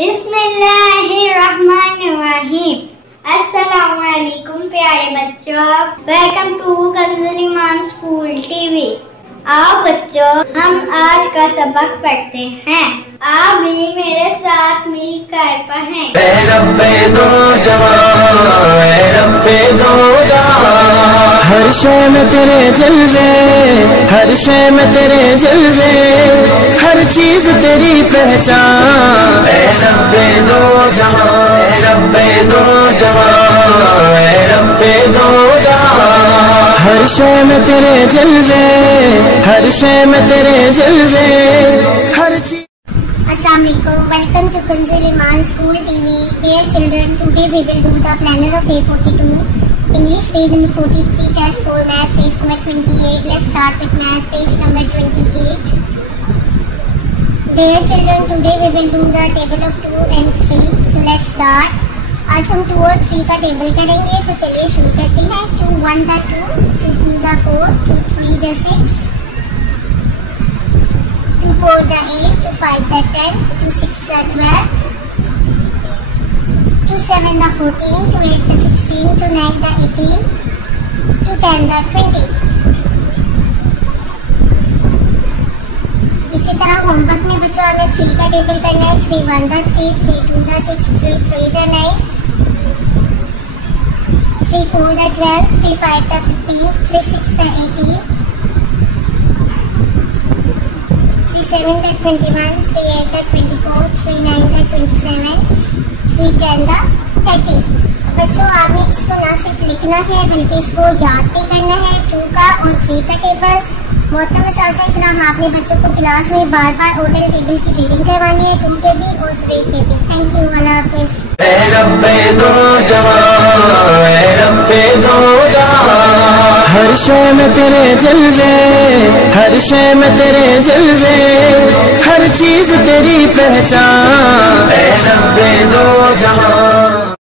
बिस्मिल्लाहिर्रहमानिर्रहीम। अस्सलामुअलैकुम प्यारे बच्चों, welcome to Kanzul Iman school TV. आओ बच्चों, हम आज का सबक पढ़ते हैं। आप भी मेरे साथ मिलकर पढ़ें। हर शय में तेरे जलवे, हर शय में तेरे जलवे, हर चीज तेरी पहचान। रब्बे दो जहां, रब्बे दो जहां, रब्बे दो जहां। हर शय में तेरे जलवे, हर शय में तेरे जलवे, हर चीज। Assalamu alaikum. Welcome to Kanzul Iman School TV. Dear children, today we will do the planner of day 42. English page number 43, test 4, math page number 28. Let's start with math page number 28. Dear children, today we will do the table of 2 and 3. So let's start. आज हम 2 और 3 का table करेंगे, तो चलिए शुरू करते हैं। 2 1 the 2, 2 2 the 4, 2 3 the 6, 2 4 the 8, 2 5 the 10, 2 6 the 12, 2 7 the 14, 2 8 the 16, 2 9 the 18, 2 10 the 20। इसी तरह होमवर्क में बच्चों हमें 3 का टेबल करना है। 3 1 the 3, 3 2 the 6, 3 3 the 9, 3 4 the 12, 3 5 the 15, 3 6 the 18, 3 7 the 21, 3 8 the 24, 3 9 the 27, 3 10 the 30। बच्चों आपने इसको ना सिर्फ लिखना है बल्कि इसको याद भी करना है। 2 का और 3 का टेबल मोहतरम असातिज़ा इकराम, आपने बच्चों को क्लास में बार बार ऑर्डर टेबल की रीडिंग करवानी है, 2 के भी और 3 के भी। थैंक यू, अल्लाह हाफिज़। हर शय में तेरे जलवे, हर शय में तेरे जलवे, हर चीज तेरी पहचान। रब्बे दो जहां।